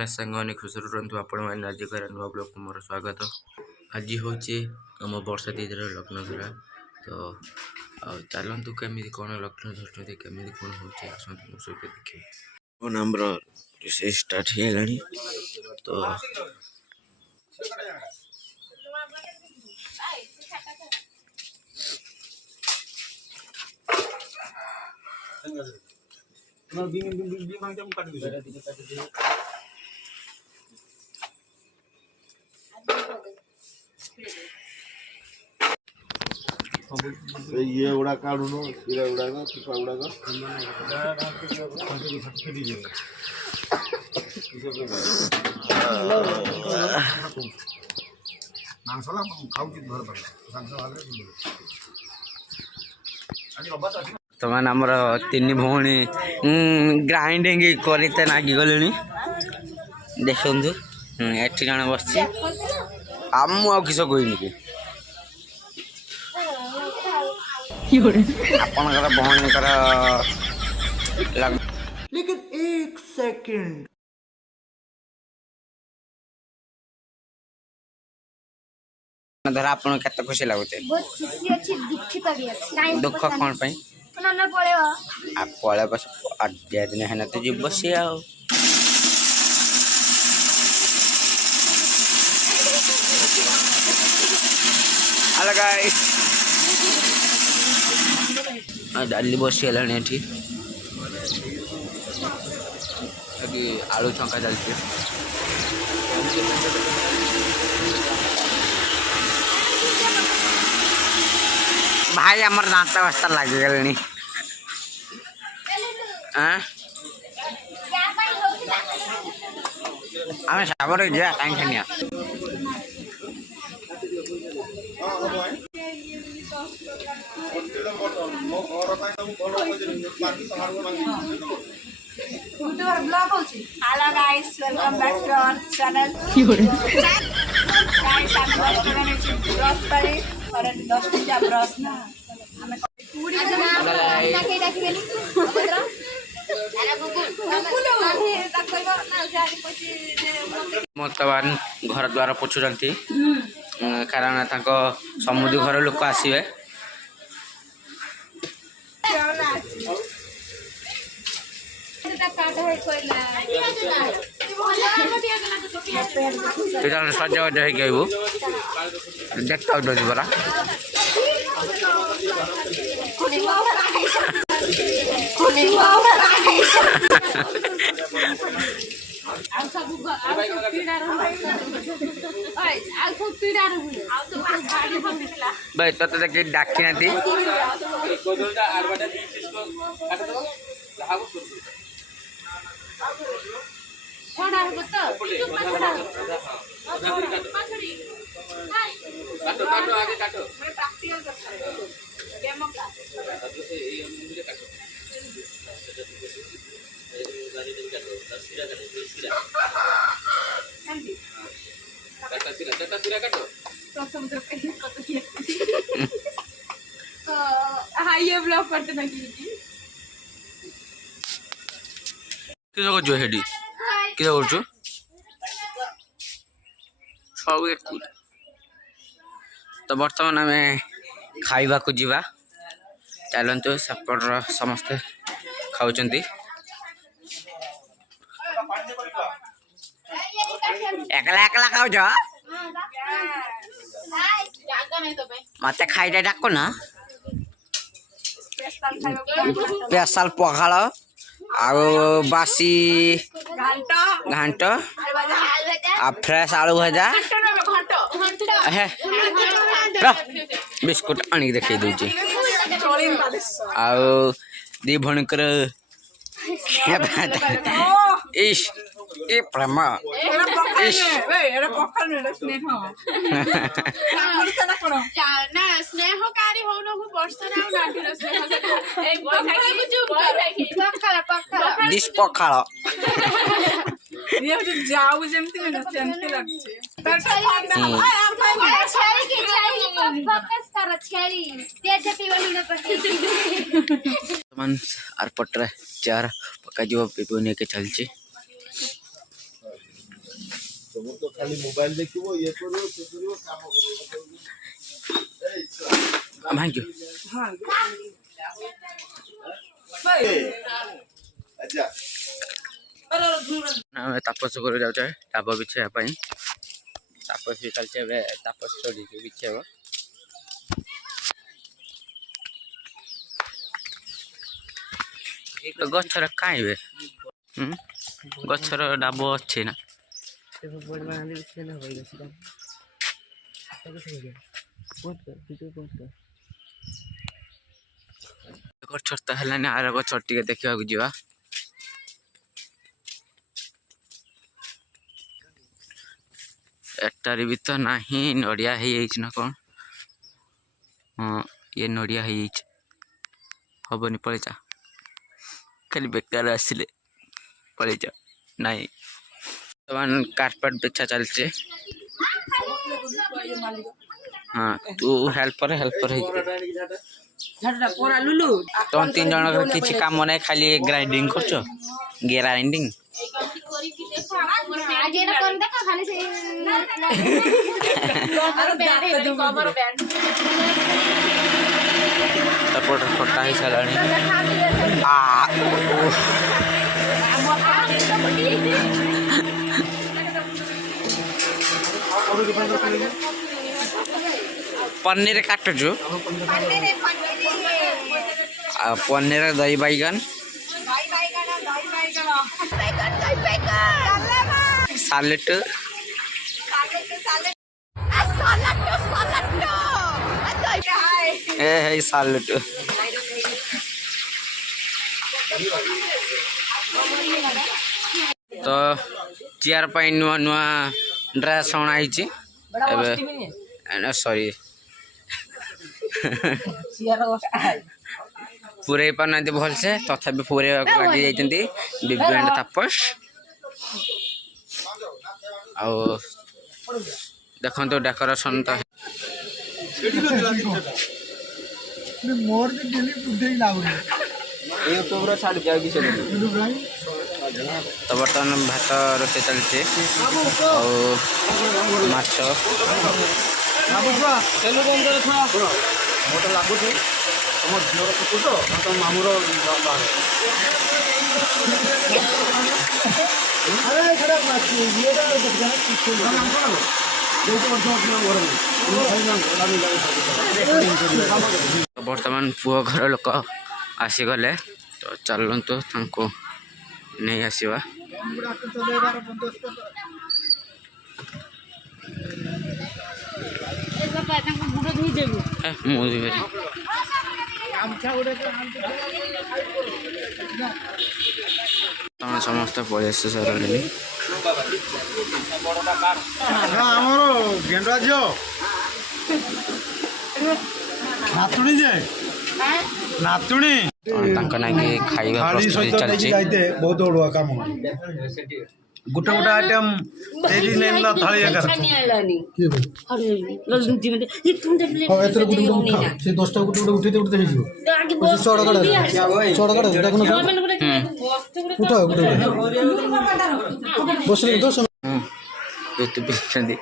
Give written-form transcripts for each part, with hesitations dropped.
मैंने सांग खुश रुहतु आपण मैंने आज कर नुआ ब्लॉग को मोर स्वागत। आज हूँ आम वर्षा दीदर लग्न धरा तो चलतु केमी कौन लग्न धरते केमी कौन हो सहित देखे नंबर रोषे स्टार्ट है तो ये उड़ा काढून तिला उडाग तिपा उडाग मांसला खाऊची भर पडला मांस वाले तो मैंने आमर तीन भौणी ग्राइंडिंग करते नागी गले देखु एटी जन बस आम किस कहनी कि आपणकर भौणीकर लेकिन एक सेकंड धरा आपन केते खुशी लागुते बहुत खुशी अच्छी दुखित भी अच्छी दुख कौन पे ना पड़े आ पळे बस आज्ञा दिन है ना तो जीव बसी आ हेलो गाइस आ डाली बसी हलाणी एठी अभी आलू छंका चलती भाई आमर दांत बस्ता लगी गले आम सागर जा कहीं खानिया hello guys welcome back to our channel guys हम रेस्टोरेंट में ब्रश करे और 10 टा ब्रश ना हमें पूरी ना के डाकिबेनी वर्तमान घर द्वार पोछुंट कारण समुद्री घर लोक आसवे सज बज हो देखता परा भाई तो देखिए डाकी ना हाई ब्लॉग करते ना जो हेडी कि कर तो बर्तमान आम खाइबा को जीवा चलतु सपट समस्ते खाऊँ एकला एकला खाऊ मत खाई डाक ना स्पेशल पखाल आ बासी घाट आ फ्रेश आलू भजा बिस्कुट आनिक देखे दूचे दी भणकर इश ए प्रेम इश स्नेहकारी दिस पखाल जाऊ जमती लगছে आर पटरे चार पक्का जो पेपर नहीं के चलचे तुम तो खाली मोबाइल देखिबो ये करियो से करियो काम करियो भाई जो हां अच्छा ଆମେ ତାପସ ଘର ଯାଉଛେ ତାପ ବିଛେଇବା ପାଇଁ ତାପସ ବି ଚାଲିଛି ଏବେ ତାପସ ଚଢ଼ିକି ବିଛେଇବ ଗଛର କାଇଁବେ ଗଛର ଡାବ ଅଛି ନା ଗଛ ତ ହେଲାନି ଆର ଗଛ ଟିକେ ଦେଖିବାକୁ ଯିବା एकटारी भी तो नहीं नड़िया ना कौन हाँ ये नड़िया हेनी पलैचा खाली बेकार आसिले पलैचा नहीं तमान कारपेट बेचा चलचे हाँ तू हेल्पर तुम 3 जन किसी काम नहीं खाली ग्राइंडिंग करछ ग्राइंडिंग खटा ही सारा पनीर काटुचु पनीर दही बैगन सालेट ए सालेट तो चेयर पर नुआ नुआ ड्रेस अणाई सॉरी पूरे पाना भल से तथा पूरे लगी जाती दिव्यांग तापस आ देखो डेकोरेशन तो तो बर्तमान भात रोषे चलती माछ बर्तमान पुओ घर लोक आसीगले तो चलतु नहीं आसवा समस्त पलि सर गेंडा झील नातुणी जे नातुणी खाइबा प्रस्तुति चलछि बहुत बड़ुआ काम गुटे गुटे आइटम देरी नेम ना थाली कर के भाई अरे लल्लू जी में ये तुम जब ले एतर गुटे गुटे उठा से 10 टा गुटे गुटे उठे हे जिवो आगे बहुत छोड़ कड़ देखो ना उठा गुटे बस ले 10 तो बिछंदी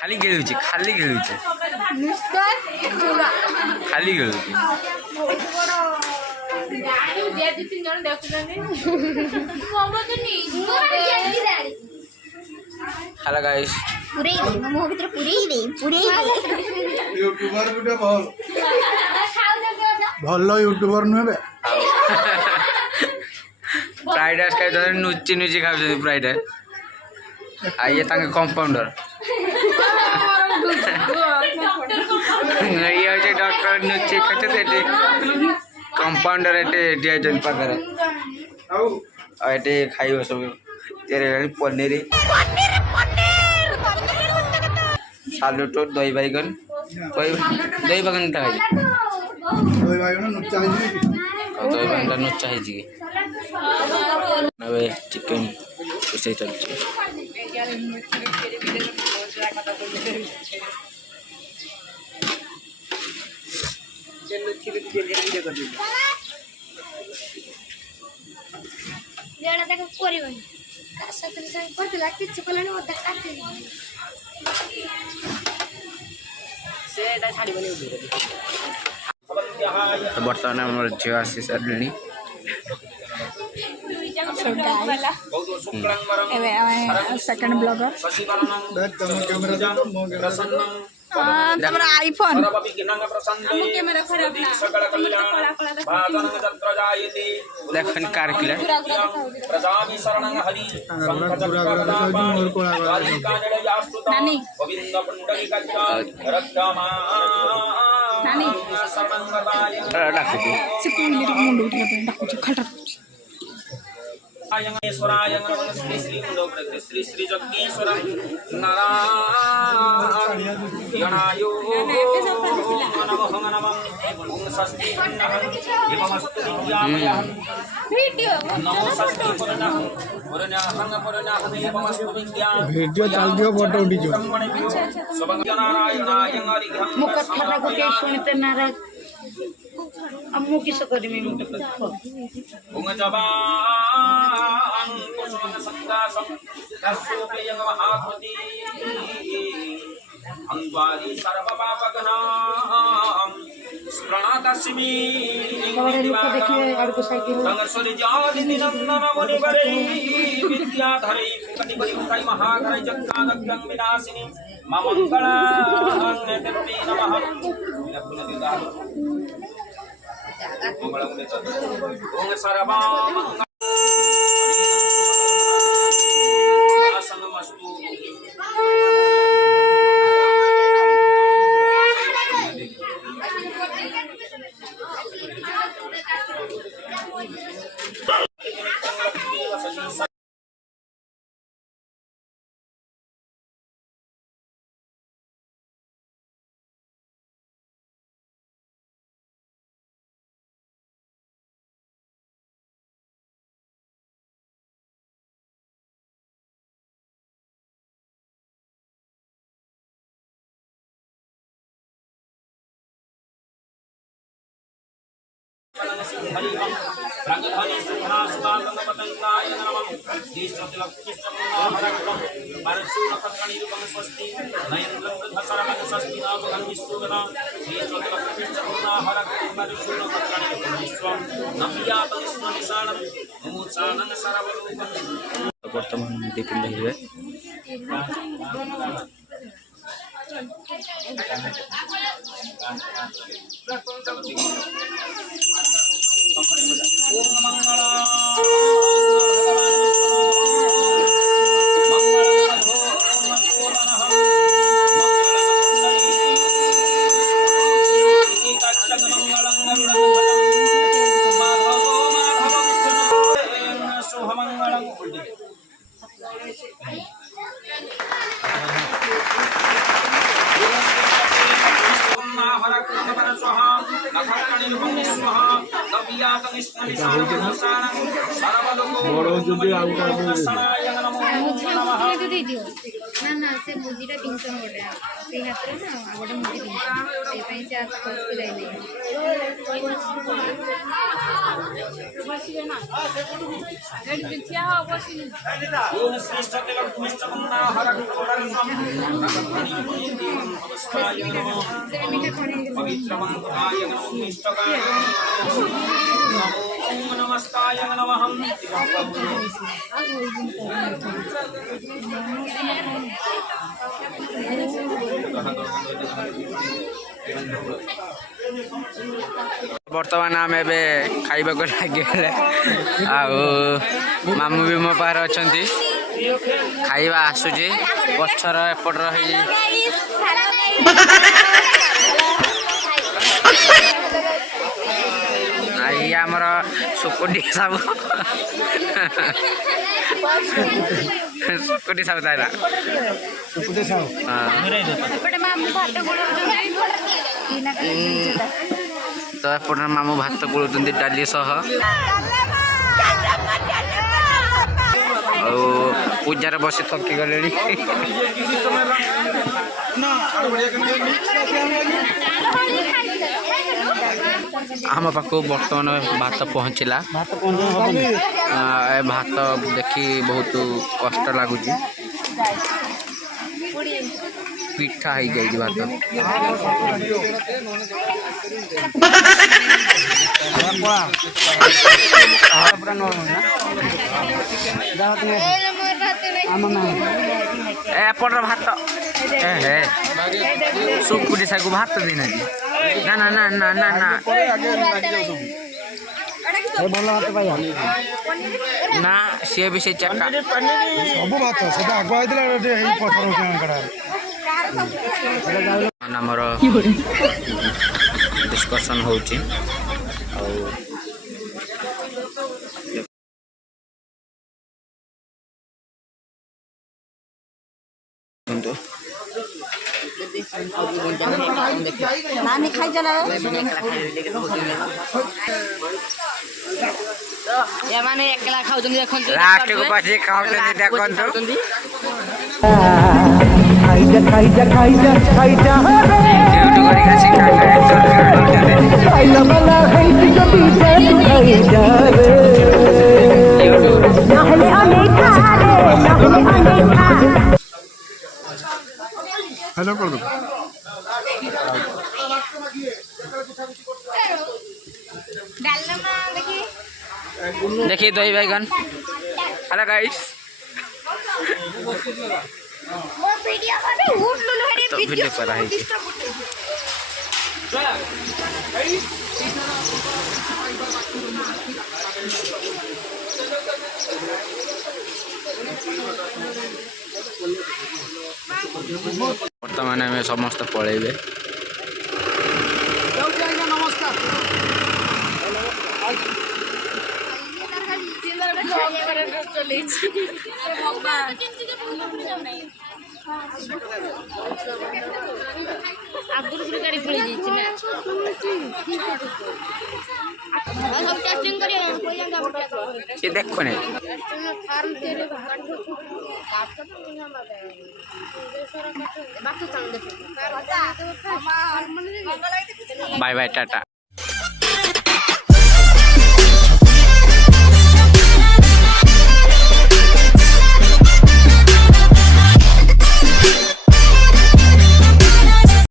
खाली खेलुची खाली खेलुची खाली खेलुची हेलो गाइस पूरे मो भीतर पूरे यूट्यूबर गुटे भल यूट्यूबर नुहे फ्राइड राइस खाई नुची नुची खाऊ फ्राइड राइस आ ये कंपाउंडर ये होचे डॉक्टर नुची खटे सेठी कंपाउंडर एटे दिया पाखरे एटे खाइबो सब तेरे पनीर सालुटो दही बैगन दही बैगन टा खाई দই বাইগণ নুচ্চা হইছে কি दही बैगन टा नुचा है अबे चिकन उसे चलছে जेड़ा देखो कोरिबनी सतरी से करतला किछ कलनी ओदा काटे ସେଟା ଛାଡ଼ିବନି ବର୍ତ୍ତମାନ ଆମର ଝିଅ ଆସି ସାରିଲେଣି ଏବେ ଆମେ ସେକେଣ୍ଡ ବ୍ଲଗର ତମର ଆଇଫୋନ୍ ଆମ କ୍ୟାମେରା ଖରାପ देखन कार किला ନାନୀ ନାନୀ डाकुची ସେ ପୁଣି ମୁଣ୍ଡ ଉଠିଲା ଡାକୁଛି ଖାଲଟା ଡାକୁଛି ईश्वराय नमः श्री श्री मुंडोपृत श्री श्री जगदीश्वर नारायणायो नमः नमः ओम स्वस्ति पुण्यः एवमस्तु विद्यामयः नमो स्वस्ति पुण्यः पुण्यः एवमस्तु विद्या ভিডিও চাল দিও ফটো উঠি যাও नारायणाय हरिहं ମୋ କଥାଟା ଗୋଟେ ଶୁଣିତେ ନାରାଜ ଆଉ ମୁଁ କିସ କରିବି ओम जवान कुसुम संदासं तस्योपयं महाभूति अंवारी सर्वपापगनां स्मृणातस्मि संगर्षरि जादिनंदन मुनिवरै विद्याधरै कटिपरिमुखै महाकरै जगदादग्रं विनाशिनी मम मंगलां देवी नमः ओम सर्वा आसनमस्तु रंगधनी सुधासुदागंगपतंगाय नमः दीष्टतिलक्ष्मिष्टमुनाहरकं परशुरकर्णिरुपं स्वस्ति नयन्द्रं वृद्धसरमं स्वस्ति नामगं विष्णुगणा दीष्टतिलक्ष्मिष्टमुनाहरकं परशुरकर्णिरुपं विश्वं नम्यातं स्मनिशानं मुमुचानं सरवरूपं वर्तमान दीपिंद हिवे ओम मंगला ना ना से मुजीटा पिंचन गोटे से हाथ रे ना गोटे मुजी पिंचन से पई से आज खोज के जाई नहीं बसिबे ना गड पिछिया हो बसि ओम श्रेष्ठते लक्ष्मीष्टमुना हरकं से मीठा खाने पवित्रवंताय नमो निष्ठकाय ओम नमस्ताय नमः ବର୍ତ୍ତମାନ ଆମେ ଏବେ ଖାଇବାକୁ ଲାଗିଗଲେ ଆଉ ମାମୁଁ ବି ମୋ ପାଖରେ ଅଛନ୍ତି ଖାଇବା ଆସୁଛି ପଛର ଏପଟର ହେଇ ଇଏ ଆମର ଶୁକୁଟି ସାବୁ ଶୁକୁଟି ସାବୁ ତାଇଲା ତ ଏପଟରେ ମାମୁଁ ଭାତ ଗୋଳଉଛନ୍ତି ଡାଲି ସହ ଆଉ ପୂଜାରେ ବସି ଥକି ଗଲେଣି ଆମ ପାଖକୁ ବର୍ତ୍ତମାନ ଭାତ ପହଞ୍ଚିଲା ଏ ଭାତ ଦେଖି ବହୁତ କଷ୍ଟ ଲାଗୁଛି ପିଠା ହେଇଯାଇଛି ଭାତ ଏପଟର ଭାତ ଶୁକୁଟି ସାକୁ ଭାତ ଦେଇନାହାନ୍ତି ନା ନା ନା ନା ନା ନା ନା ସିଏ ବି ସେଇ ଚାକା ସବୁ ଭାତ ସେଟା ଆଗୁଆ ହେଇଥିଲା ଆମର ଡିସ୍କସନ୍ ହେଉଛି ଆଉ नानी खाई चला एमाने एकला खाउछन देखंतु लास्ट को पाछे खाउछन देखंतु खाइजा खाइजा खाइजा खाइजा ड्यूटी करी का सिखा खाइला वाला है जो पीछे तू खाइजा रे नहले अनेखा रे नहले अनेखा हेलो कर दो डालना देखिए देखिए दही बैगन हेलो गाइस वो वीडियो करे उठ लो रे तो वीडियो पर आई थी ବର୍ତ୍ତମାନ ଆମେ ସମସ୍ତେ ପଳେଇବେ ଆଗରୁ ପୁରା ଗାଡ଼ି ପଳେଇ ଯାଇଛି ନା ସବୁ ଟେଷ୍ଟିଂ କରିବ ये देखो नहीं ଫାର୍ମ ତେରେ बाय बाय टाटा